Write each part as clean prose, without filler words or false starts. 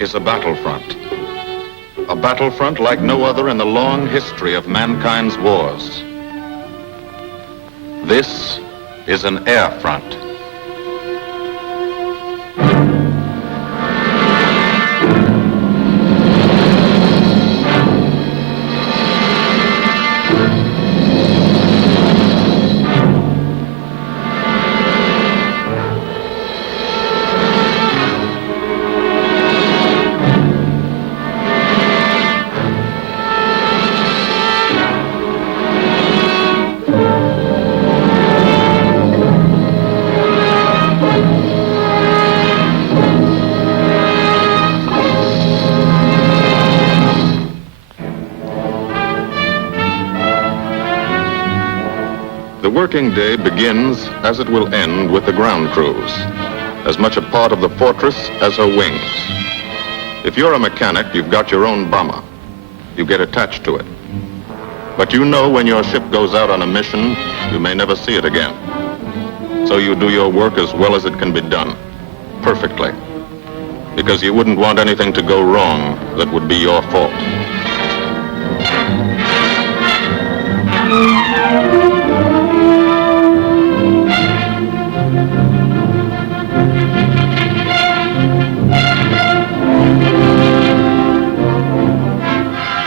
is a battlefront. A battlefront like no other in the long history of mankind's wars. This is an air front. The working day begins, as it will end, with the ground crews, as much a part of the fortress as her wings. If you're a mechanic, you've got your own bomber. You get attached to it. But you know when your ship goes out on a mission, you may never see it again. So you do your work as well as it can be done, perfectly, because you wouldn't want anything to go wrong that would be your fault.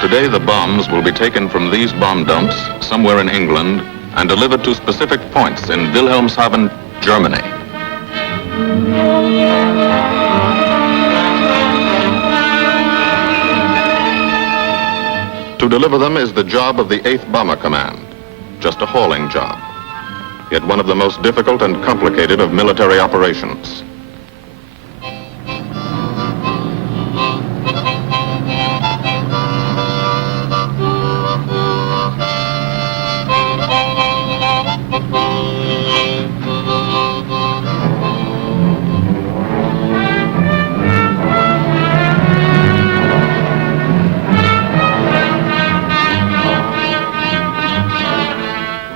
Today, the bombs will be taken from these bomb dumps somewhere in England and delivered to specific points in Wilhelmshaven, Germany. To deliver them is the job of the 8th Bomber Command, just a hauling job, yet one of the most difficult and complicated of military operations.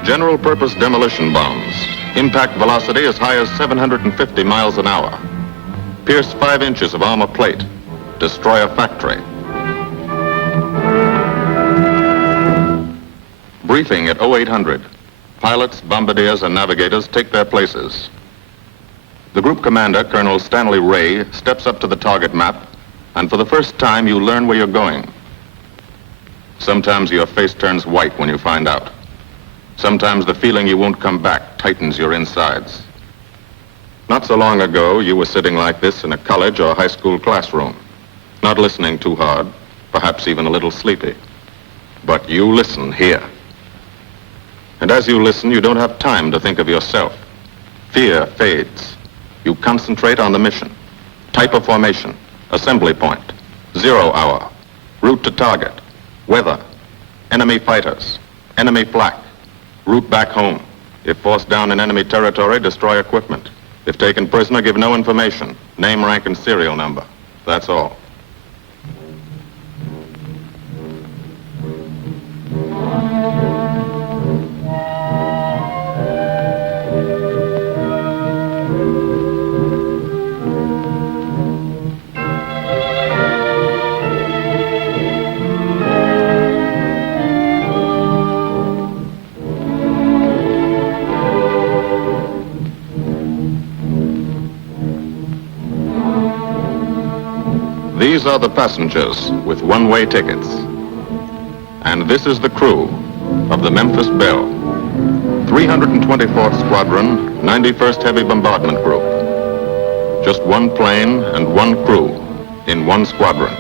General purpose demolition bombs, impact velocity as high as 750 miles an hour, pierce 5 inches of armor plate, destroy a factory. Briefing at 0800. Pilots, bombardiers, and navigators take their places. The group commander, Colonel Stanley Ray, steps up to the target map, and for the first time you learn where you're going. Sometimes your face turns white when you find out. Sometimes the feeling you won't come back tightens your insides. Not so long ago, you were sitting like this in a college or high school classroom, not listening too hard, perhaps even a little sleepy. But you listen here. And as you listen, you don't have time to think of yourself. Fear fades. You concentrate on the mission. Type of formation, assembly point, 0 hour, route to target, weather, enemy fighters, enemy flak, route back home. If forced down in enemy territory, destroy equipment. If taken prisoner, give no information. Name, rank, and serial number. That's all. These are the passengers with one-way tickets. And this is the crew of the Memphis Belle, 324th Squadron, 91st Heavy Bombardment Group. Just one plane and one crew in one squadron,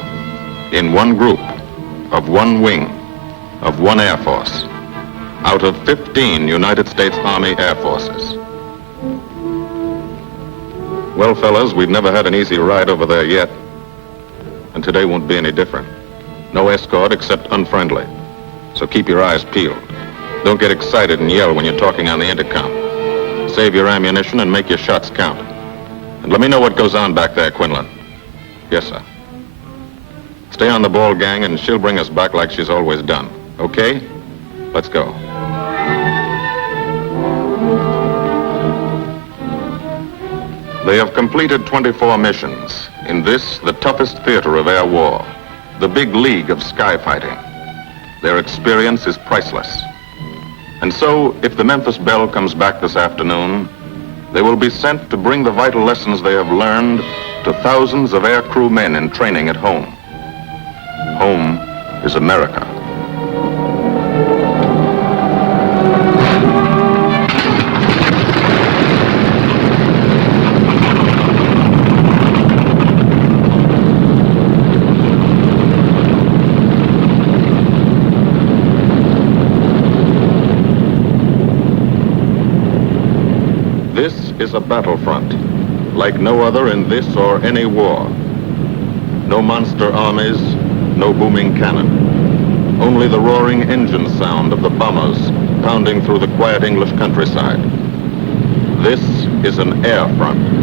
in one group, of one wing, of one Air Force, out of 15 United States Army Air Forces. Well, fellas, we've never had an easy ride over there yet. And today won't be any different. No escort except unfriendly. So keep your eyes peeled. Don't get excited and yell when you're talking on the intercom. Save your ammunition and make your shots count. And let me know what goes on back there, Quinlan. Yes, sir. Stay on the ball, gang, and she'll bring us back like she's always done. Okay? Let's go. They have completed 24 missions in this, the toughest theater of air war, the big league of sky fighting. Their experience is priceless. And so, if the Memphis Belle comes back this afternoon, they will be sent to bring the vital lessons they have learned to thousands of air crew men in training at home. Home is America. This is a battlefront, like no other in this or any war. No monster armies, no booming cannon. Only the roaring engine sound of the bombers pounding through the quiet English countryside. This is an air front.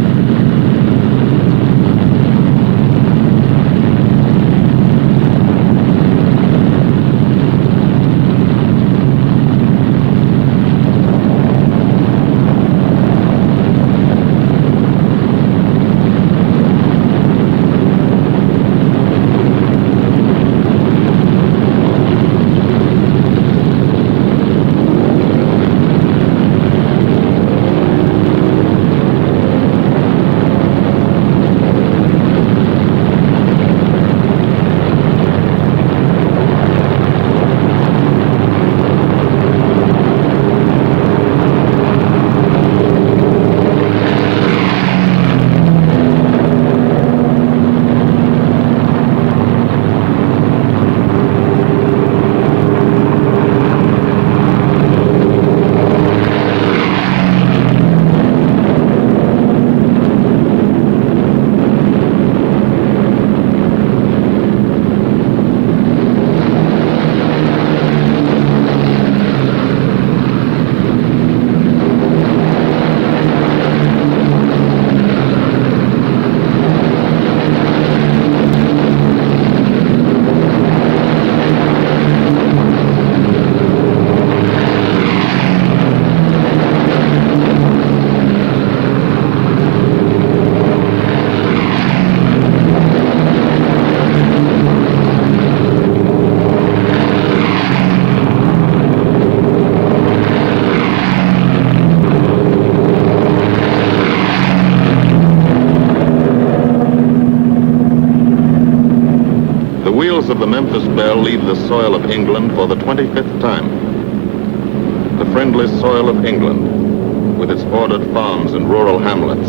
Of the Memphis Belle leave the soil of England for the 25th time. The friendly soil of England, with its ordered farms and rural hamlets,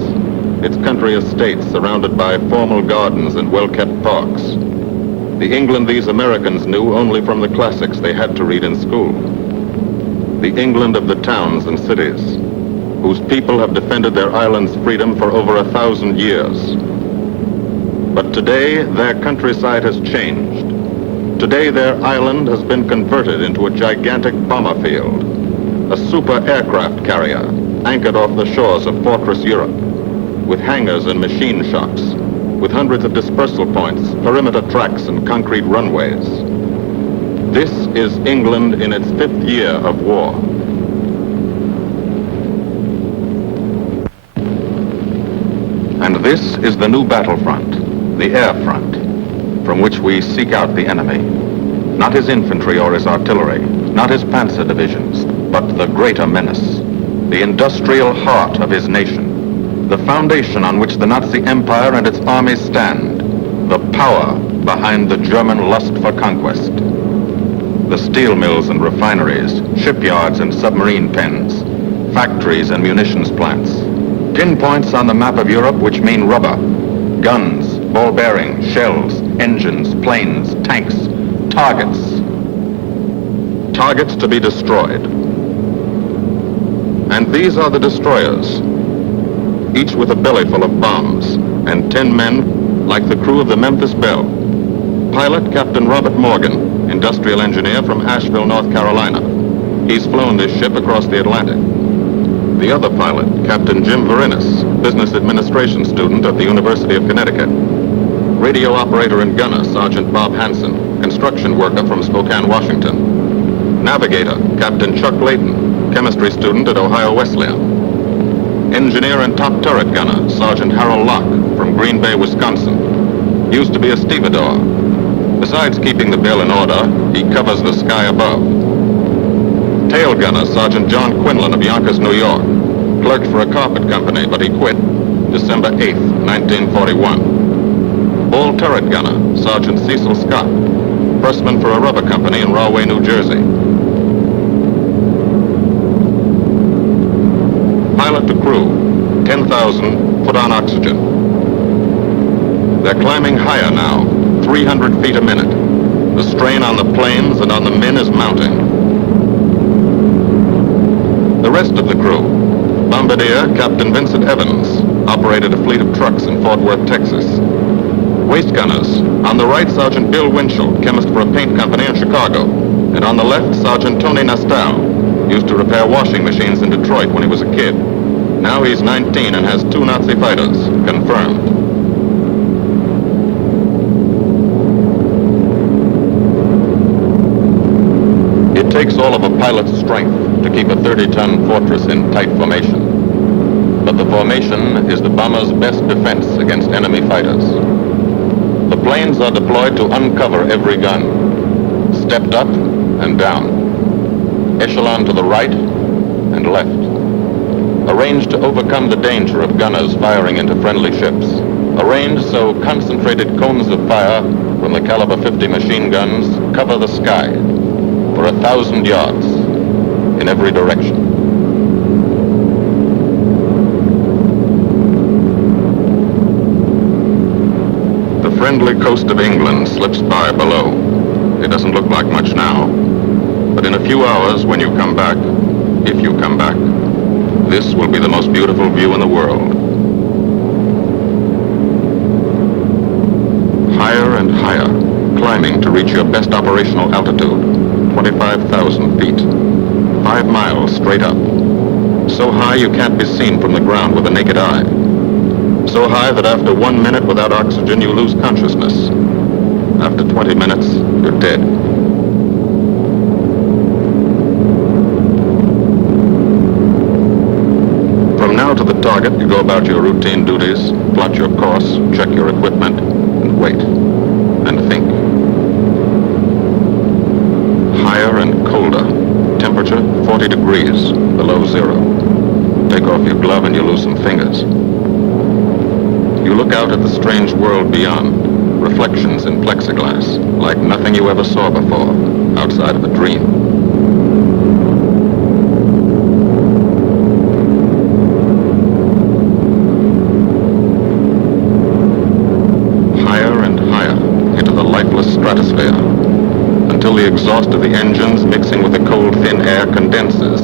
its country estates surrounded by formal gardens and well-kept parks. The England these Americans knew only from the classics they had to read in school. The England of the towns and cities, whose people have defended their island's freedom for over 1,000 years. But today, their countryside has changed. Today, their island has been converted into a gigantic bomber field, a super aircraft carrier anchored off the shores of fortress Europe, with hangars and machine shops, with hundreds of dispersal points, perimeter tracks, and concrete runways. This is England in its 5th year of war. And this is the new battlefront, the air front, from which we seek out the enemy. Not his infantry or his artillery, not his panzer divisions, but the greater menace, the industrial heart of his nation, the foundation on which the Nazi Empire and its armies stand, the power behind the German lust for conquest. The steel mills and refineries, shipyards and submarine pens, factories and munitions plants, pinpoints on the map of Europe which mean rubber, guns, ball bearings, shells, engines, planes, tanks, targets. Targets to be destroyed. And these are the destroyers, each with a belly full of bombs, and 10 men like the crew of the Memphis Belle. Pilot Captain Robert Morgan, industrial engineer from Asheville, North Carolina. He's flown this ship across the Atlantic. The other pilot, Captain Jim Verinis, business administration student at the University of Connecticut. Radio operator and gunner, Sergeant Bob Hansen, construction worker from Spokane, Washington. Navigator, Captain Chuck Layton, chemistry student at Ohio Wesleyan. Engineer and top turret gunner, Sergeant Harold Locke from in Green Bay, Wisconsin. Used to be a stevedore. Besides keeping the Belle in order, he covers the sky above. Tail gunner Sergeant John Quinlan of Yonkers, New York. Clerked for a carpet company, but he quit December 8th, 1941. Ball turret gunner Sergeant Cecil Scott. Firstman for a rubber company in Rahway, New Jersey. Pilot to crew, 10,000, put on oxygen. They're climbing higher now, 300 feet a minute. The strain on the planes and on the men is mounting. The rest of the crew, Bombardier Captain Vincent Evans, operated a fleet of trucks in Fort Worth, Texas. Waist gunners, on the right, Sergeant Bill Winchell, chemist for a paint company in Chicago. And on the left, Sergeant Tony Nastal, used to repair washing machines in Detroit when he was a kid. Now he's 19 and has 2 Nazi fighters, confirmed. It takes all of a pilot's strength to keep a 30-ton fortress in tight formation. But the formation is the bomber's best defense against enemy fighters. The planes are deployed to uncover every gun, stepped up and down, echelon to the right and left, arranged to overcome the danger of gunners firing into friendly ships, arranged so concentrated cones of fire from the caliber 50 machine guns cover the sky for 1,000 yards in every direction. The friendly coast of England slips by below. It doesn't look like much now, but in a few hours when you come back, if you come back, this will be the most beautiful view in the world. Higher and higher, climbing to reach your best operational altitude, 25,000 feet, 5 miles straight up. So high you can't be seen from the ground with the naked eye. So high that after 1 minute without oxygen, you lose consciousness. After 20 minutes, you're dead. From now to the target, you go about your routine duties, plot your course, check your equipment, and wait, and think. Higher and colder. Temperature, 40 degrees, below zero. Take off your glove and you lose some fingers. You look out at the strange world beyond, reflections in plexiglass, like nothing you ever saw before, outside of a dream. Higher and higher into the lifeless stratosphere, until the exhaust of the engines mixing with the cold, thin air condenses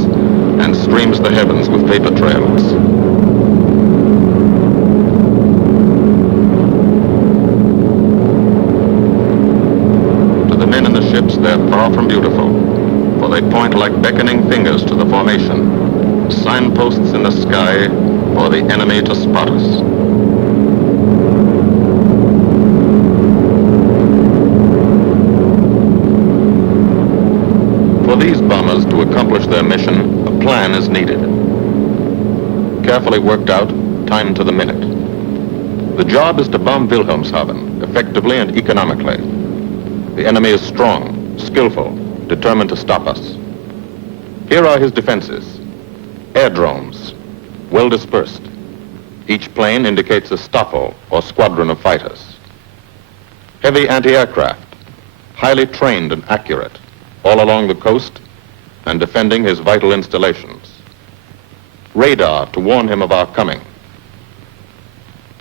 and streams the heavens with vapor trails. They're far from beautiful, for they point like beckoning fingers to the formation, signposts in the sky for the enemy to spot us. For these bombers to accomplish their mission, a plan is needed. Carefully worked out, timed to the minute. The job is to bomb Wilhelmshaven effectively and economically. The enemy is strong, skillful, determined to stop us. Here are his defenses. Airdromes, well dispersed. Each plane indicates a stoffel or squadron of fighters. Heavy anti-aircraft, highly trained and accurate, all along the coast and defending his vital installations. Radar to warn him of our coming.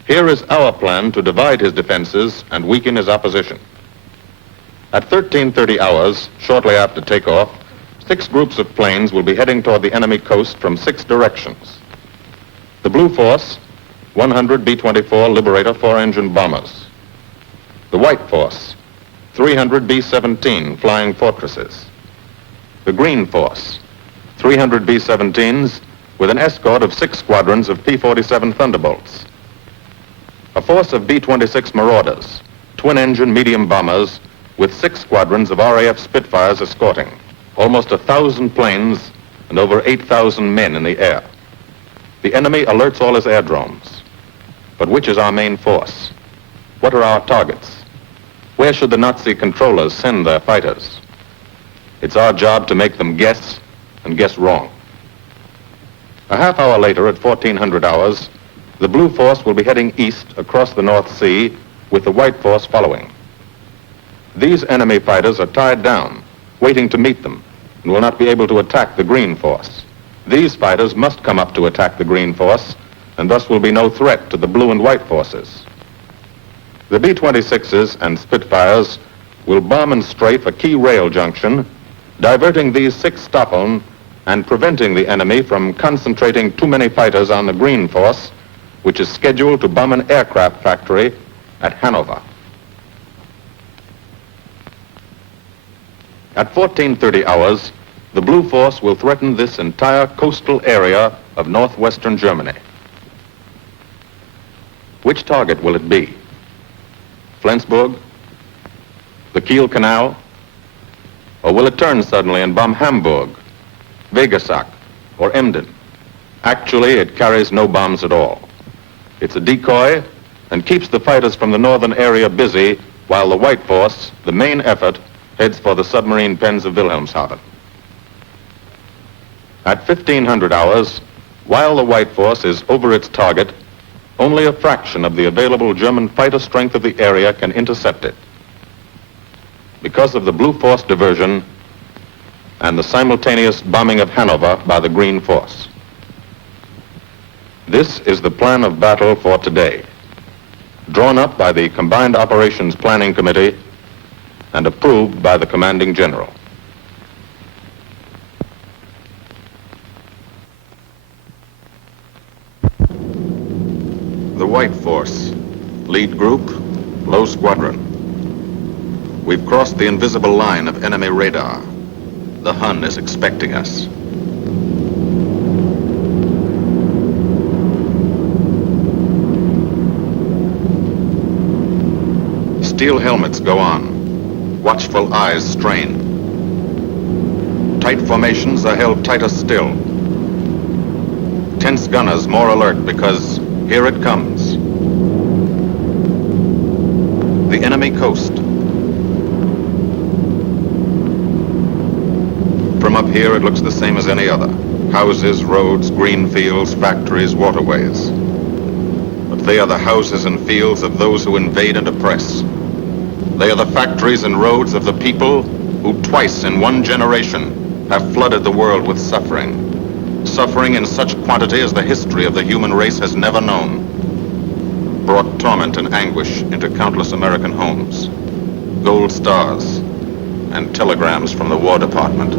Here is our plan to divide his defenses and weaken his opposition. At 13:30 hours, shortly after takeoff, 6 groups of planes will be heading toward the enemy coast from 6 directions. The Blue Force, 100 B-24 Liberator 4-engine bombers. The White Force, 300 B-17 Flying Fortresses. The Green Force, 300 B-17s with an escort of 6 squadrons of P-47 Thunderbolts. A force of B-26 Marauders, twin-engine medium bombers with 6 squadrons of RAF Spitfires escorting. Almost 1,000 planes and over 8,000 men in the air. The enemy alerts all his airdromes. But which is our main force? What are our targets? Where should the Nazi controllers send their fighters? It's our job to make them guess, and guess wrong. A half hour later, at 1400 hours, the Blue Force will be heading east across the North Sea with the White Force following. These enemy fighters are tied down, waiting to meet them, and will not be able to attack the Green Force. These fighters must come up to attack the Green Force, and thus will be no threat to the Blue and White Forces. The B-26s and Spitfires will bomb and strafe a key rail junction, diverting these 6 Stockholm and preventing the enemy from concentrating too many fighters on the Green Force, which is scheduled to bomb an aircraft factory at Hanover. At 1430 hours, the Blue Force will threaten this entire coastal area of northwestern Germany. Which target will it be? Flensburg? The Kiel Canal? Or will it turn suddenly and bomb Hamburg, Wegesack, or Emden? Actually, it carries no bombs at all. It's a decoy and keeps the fighters from the northern area busy while the White Force, the main effort, heads for the submarine pens of Wilhelmshaven. At 1500 hours, while the White Force is over its target, only a fraction of the available German fighter strength of the area can intercept it. Because of the Blue Force diversion and the simultaneous bombing of Hanover by the Green Force. This is the plan of battle for today, drawn up by the Combined Operations Planning Committee and approved by the Commanding General. The White Force, lead group, low squadron. We've crossed the invisible line of enemy radar. The Hun is expecting us. Steel helmets go on. Watchful eyes strain. Tight formations are held tighter still. Tense gunners more alert because here it comes. The enemy coast. From up here, it looks the same as any other. Houses, roads, green fields, factories, waterways. But they are the houses and fields of those who invade and oppress. They are the factories and roads of the people who twice in one generation have flooded the world with suffering. Suffering in such quantity as the history of the human race has never known. Brought torment and anguish into countless American homes. Gold stars and telegrams from the War Department.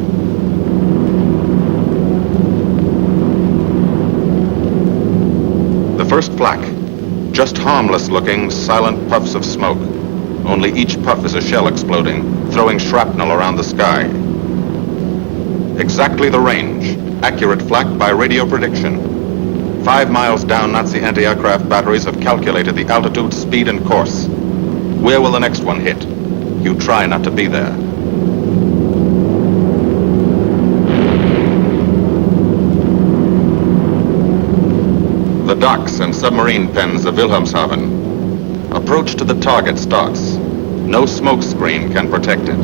The first flak, just harmless-looking, silent puffs of smoke. Only each puff is a shell exploding, throwing shrapnel around the sky. Exactly the range, accurate flak by radio prediction. 5 miles down, Nazi anti-aircraft batteries have calculated the altitude, speed, and course. Where will the next one hit? You try not to be there. The docks and submarine pens of Wilhelmshaven. Approach to the target starts. No smoke screen can protect it.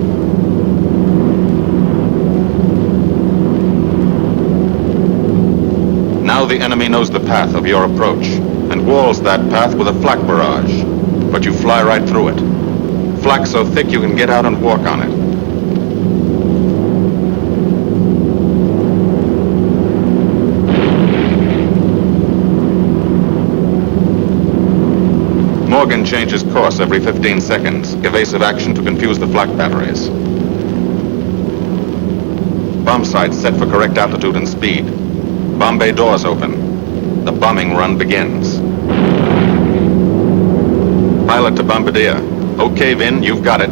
Now the enemy knows the path of your approach and walls that path with a flak barrage, but you fly right through it. Flak so thick you can get out and walk on it. Morgan changes course every 15 seconds. Evasive action to confuse the flak batteries. Bomb sights set for correct altitude and speed. Bomb bay doors open. The bombing run begins. Pilot to Bombardier. Okay, Vin, you've got it.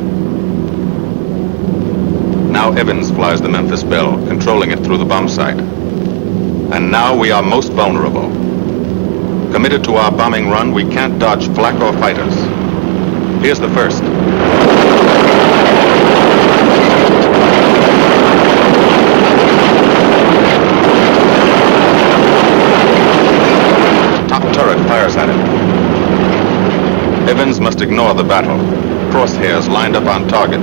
Now Evans flies the Memphis Belle, controlling it through the bomb sight. And now we are most vulnerable. Committed to our bombing run, we can't dodge flak or fighters. Here's the first. Top turret fires at it. must ignore the battle. Crosshairs lined up on target.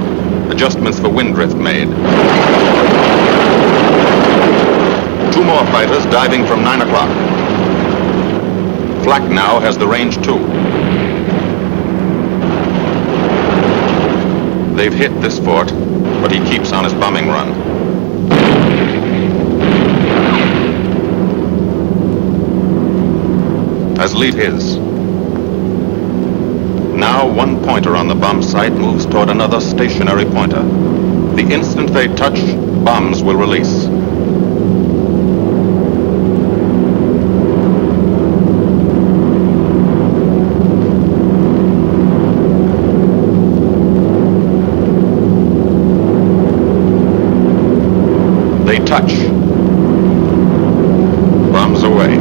Adjustments for wind drift made. 2 more fighters diving from 9 o'clock. Flak now has the range too. They've hit this fort, but he keeps on his bombing run. As lead his. Now 1 pointer on the bomb site moves toward another stationary pointer. The instant they touch, bombs will release. They touch. Bombs away.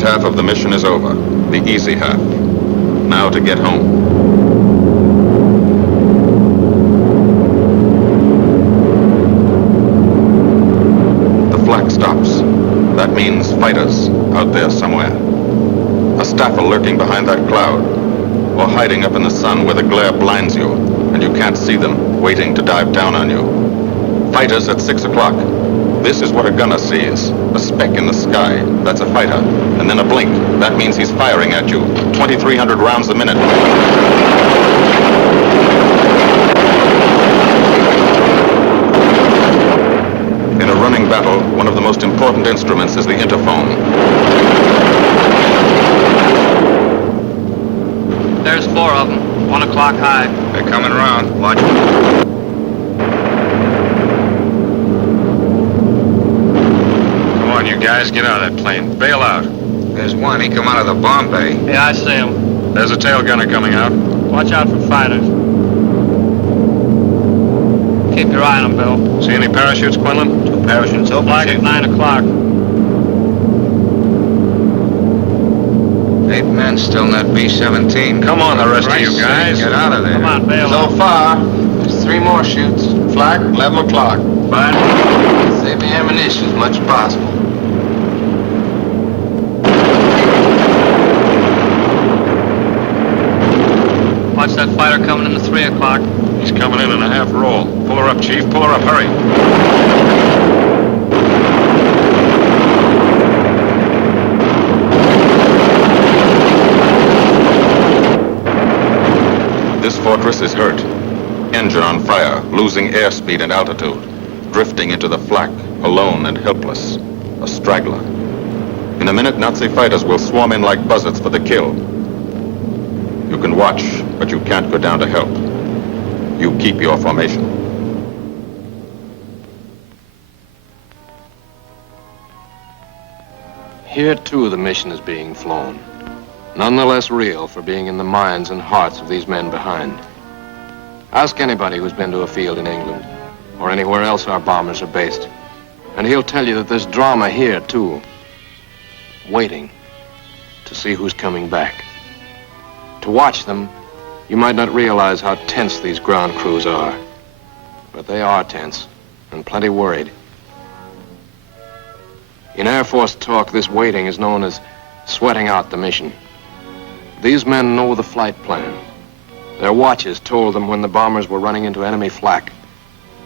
Half of the mission is over, the easy half. Now to get home. The flak stops. That means fighters out there somewhere. A staffer lurking behind that cloud, or hiding up in the sun where the glare blinds you and you can't see them, waiting to dive down on you. Fighters at 6 o'clock. This is what a gunner sees. A speck in the sky, that's a fighter. And then a blink, that means he's firing at you. 2,300 rounds a minute. In a running battle, one of the most important instruments is the interphone. There's 4 of them, 1 o'clock high. They're coming around, watch. You guys, get out of that plane. Bail out. There's one. He come out of the bomb bay. Yeah, I see him. There's a tail gunner coming out. Watch out for fighters. Keep your eye on them, Bill. See any parachutes, Quinlan? 2 parachutes open. Flag at 9 o'clock. 8 men still in that B-17. Come on, the rest of you guys. Get out of there. Come on, bail So out. far, there's 3 more shoots. Flak, 11 o'clock. Fine. Save the ammunition as much as possible. Watch that fighter coming in at 3 o'clock. He's coming in a half roll. Pull her up, Chief. Pull her up. Hurry. This fortress is hurt. Engine on fire, losing airspeed and altitude. Drifting into the flak, alone and helpless. A straggler. In a minute, Nazi fighters will swarm in like buzzards for the kill. You can watch, but you can't go down to help. You keep your formation. Here, too, the mission is being flown. None the less real for being in the minds and hearts of these men behind. Ask anybody who's been to a field in England, or anywhere else our bombers are based, and he'll tell you that there's drama here, too. Waiting to see who's coming back. To watch them, you might not realize how tense these ground crews are. But they are tense, and plenty worried. In Air Force talk, this waiting is known as sweating out the mission. These men know the flight plan. Their watches told them when the bombers were running into enemy flak,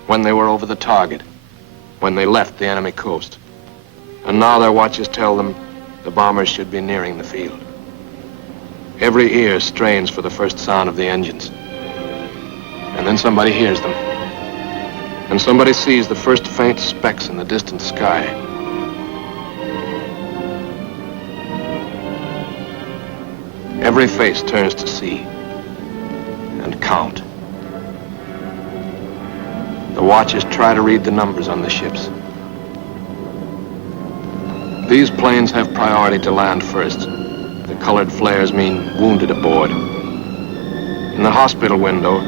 when they were over the target, when they left the enemy coast. And now their watches tell them the bombers should be nearing the field. Every ear strains for the first sound of the engines. And then somebody hears them. And somebody sees the first faint specks in the distant sky. Every face turns to see and count. The watchers try to read the numbers on the ships. These planes have priority to land first. The colored flares mean wounded aboard. In the hospital window,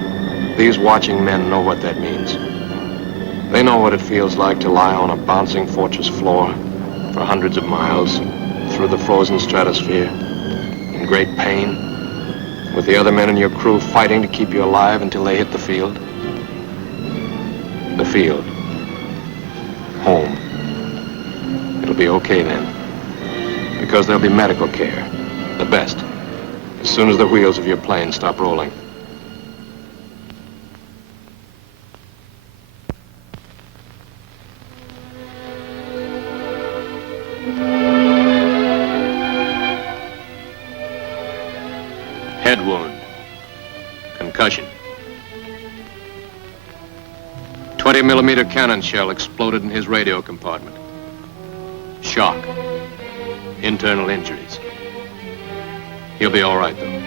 these watching men know what that means. They know what it feels like to lie on a bouncing fortress floor for hundreds of miles through the frozen stratosphere in great pain, with the other men in your crew fighting to keep you alive until they hit the field. The field. Home. It'll be okay then, because there'll be medical care, the best, as soon as the wheels of your plane stop rolling. Head wound. Concussion. 20-millimeter cannon shell exploded in his radio compartment. Shock. Internal injuries. He'll be all right, though.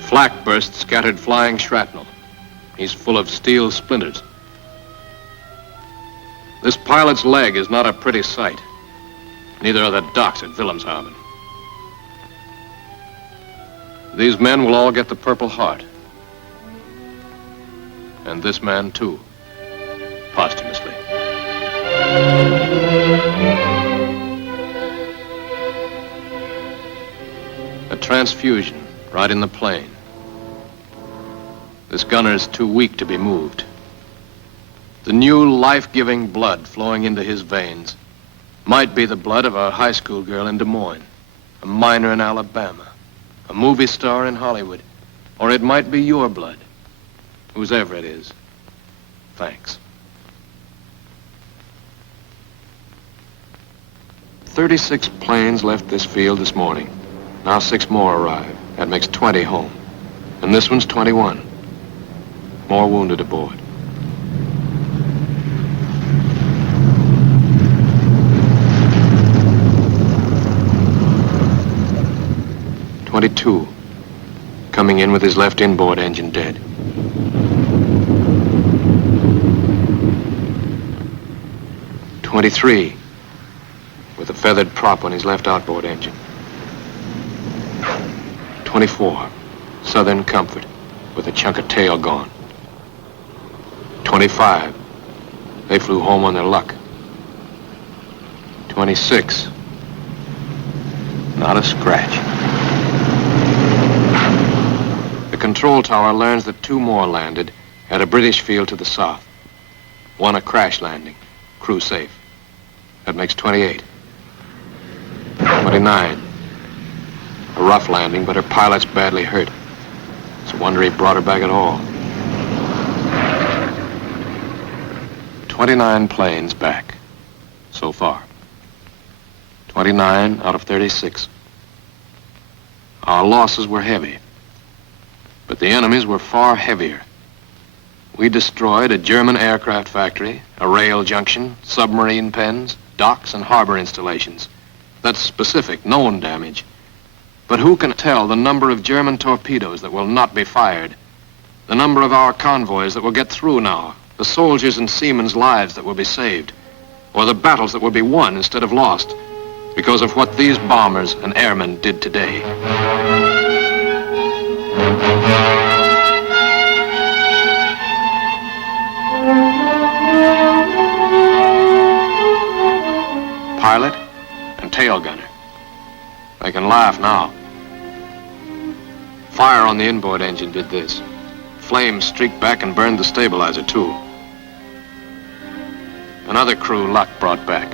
Flak burst scattered flying shrapnel. He's full of steel splinters. This pilot's leg is not a pretty sight. Neither are the docks at Wilhelmshaven. These men will all get the Purple Heart. And this man, too, posthumously. A transfusion right in the plane. This gunner is too weak to be moved. The new life-giving blood flowing into his veins might be the blood of a high school girl in Des Moines, a miner in Alabama, a movie star in Hollywood, or it might be your blood. Whosever it is, thanks. 36 planes left this field this morning. Now 6 more arrive. That makes 20 home. And this one's 21. More wounded aboard. "22, coming in with his left inboard engine dead. 23, with a feathered prop on his left outboard engine. 24, Southern Comfort, with a chunk of tail gone. 25, they flew home on their luck. 26, not a scratch. The control tower learns that 2 more landed at a British field to the south. 1 a crash landing, crew safe. That makes 28. 29. A rough landing, but her pilot's badly hurt. It's a wonder he brought her back at all. 29 planes back, so far. 29 out of 36. Our losses were heavy, but the enemy's were far heavier. We destroyed a German aircraft factory, a rail junction, submarine pens, docks and harbor installations. That's specific, known damage. But who can tell the number of German torpedoes that will not be fired, the number of our convoys that will get through now, the soldiers and seamen's lives that will be saved, or the battles that will be won instead of lost because of what these bombers and airmen did today. Pilot and tail gunner. They can laugh now. Fire on the inboard engine did this. Flames streaked back and burned the stabilizer, too. Another crew luck brought back.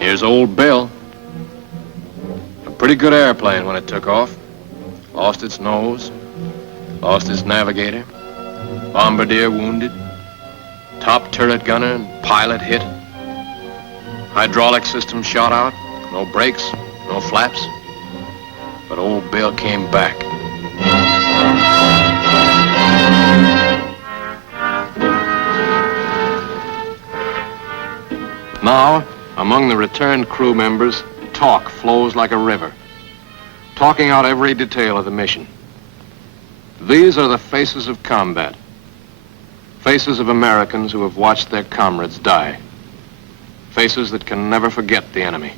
Here's old Belle, Pretty good airplane when it took off. Lost its nose, lost its navigator, bombardier wounded, top turret gunner and pilot hit. Hydraulic system shot out, no brakes, no flaps. But old Bill came back. Now, among the returned crew members, talk flows like a river, talking out every detail of the mission. These are the faces of combat, faces of Americans who have watched their comrades die, faces that can never forget the enemy,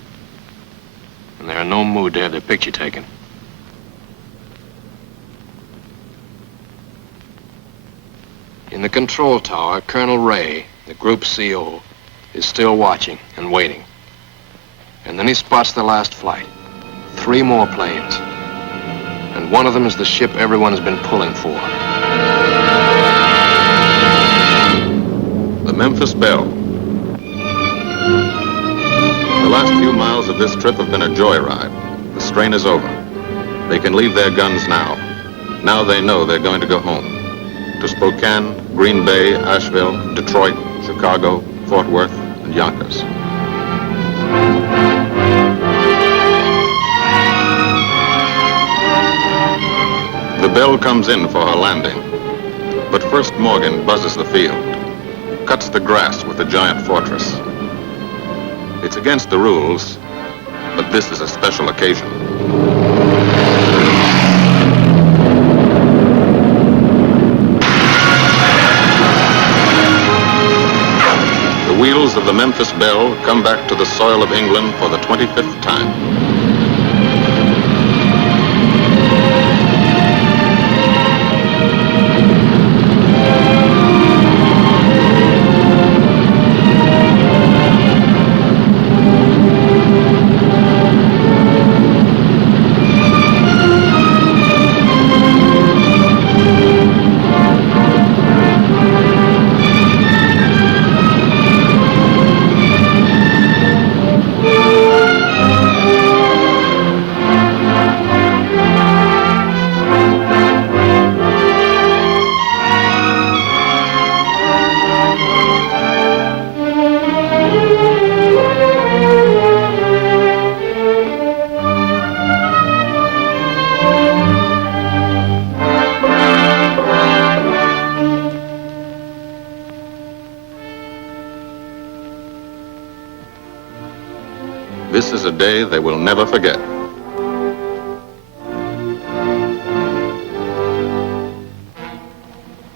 and they're in no mood to have their picture taken. In the control tower, Colonel Ray, the group CO, is still watching and waiting. And then he spots the last flight. 3 more planes. And one of them is the ship everyone has been pulling for. The Memphis Belle. The last few miles of this trip have been a joyride. The strain is over. They can leave their guns now. Now they know they're going to go home. To Spokane, Green Bay, Asheville, Detroit, Chicago, Fort Worth, and Yonkers. The Belle comes in for her landing. But first Morgan buzzes the field, cuts the grass with the giant fortress. It's against the rules, but this is a special occasion. The wheels of the Memphis Belle come back to the soil of England for the 25th time. This is a day they will never forget.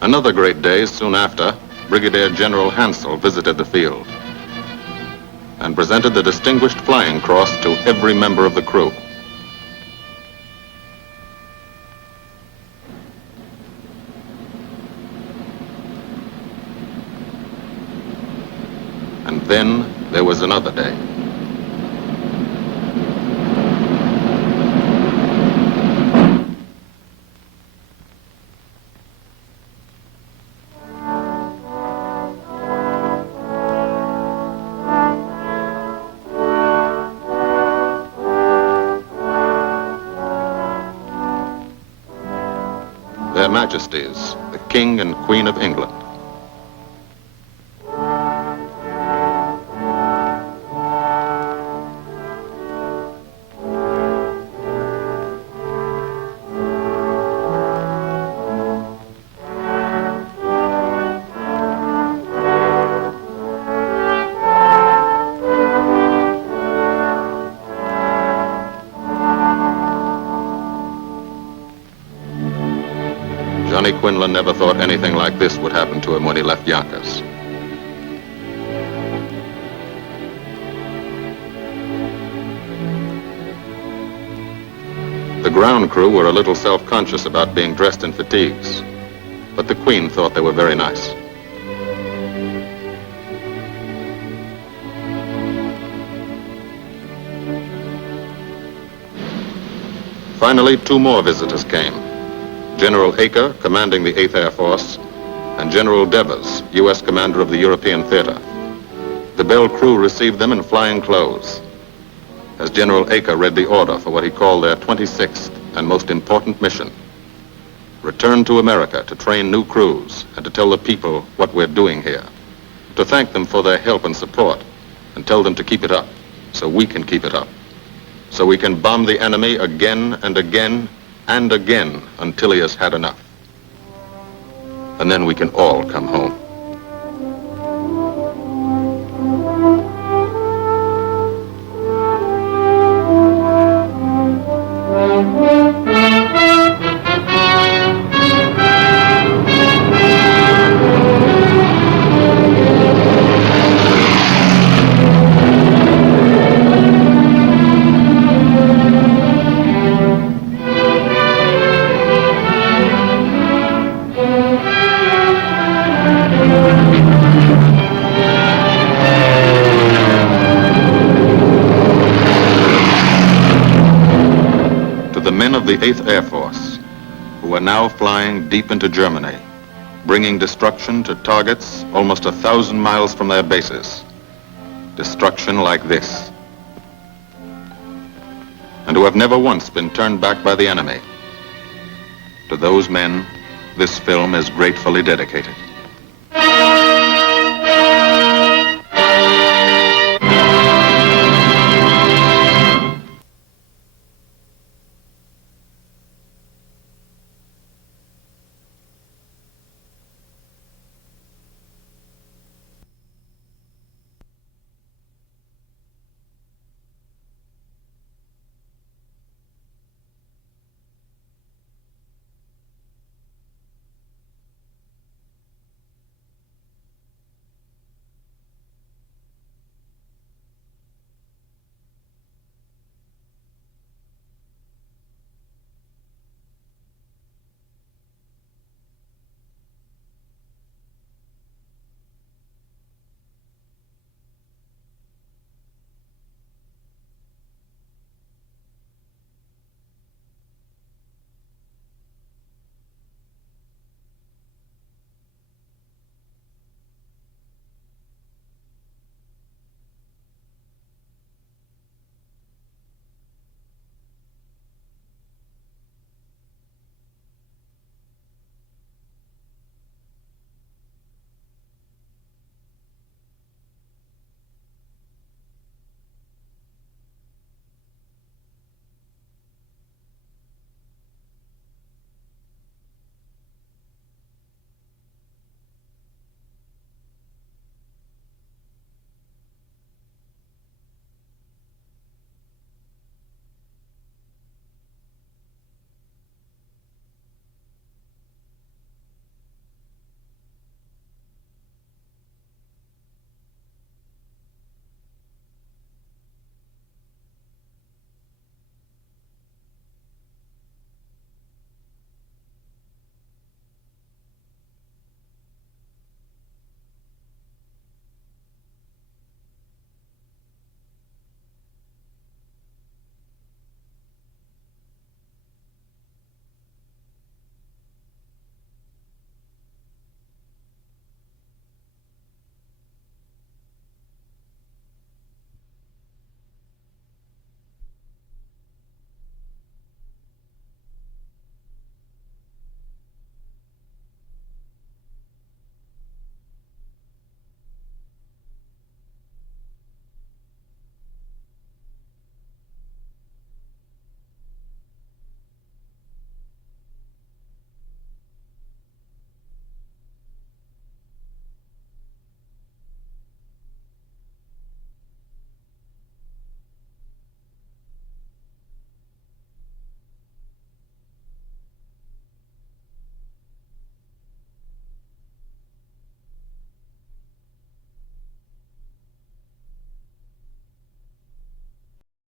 Another great day soon after, Brigadier General Hansel visited the field and presented the Distinguished Flying Cross to every member of the crew. And then there was another day. Their Majesties, the King and Queen of England. Johnny Quinlan never thought anything like this would happen to him when he left Yonkers. The ground crew were a little self-conscious about being dressed in fatigues, but the Queen thought they were very nice. Finally, 2 more visitors came. General Acre, commanding the 8th Air Force, and General Devers, U.S. commander of the European Theater. The Belle crew received them in flying clothes. as General Acre read the order for what he called their 26th and most important mission. Return to America to train new crews and to tell the people what we're doing here. To thank them for their help and support and tell them to keep it up so we can keep it up. So we can bomb the enemy again and again and again until he has had enough. And then we can all come home. The 8th Air Force, who are now flying deep into Germany, bringing destruction to targets almost 1,000 miles from their bases. Destruction like this. And who have never once been turned back by the enemy. To those men, this film is gratefully dedicated.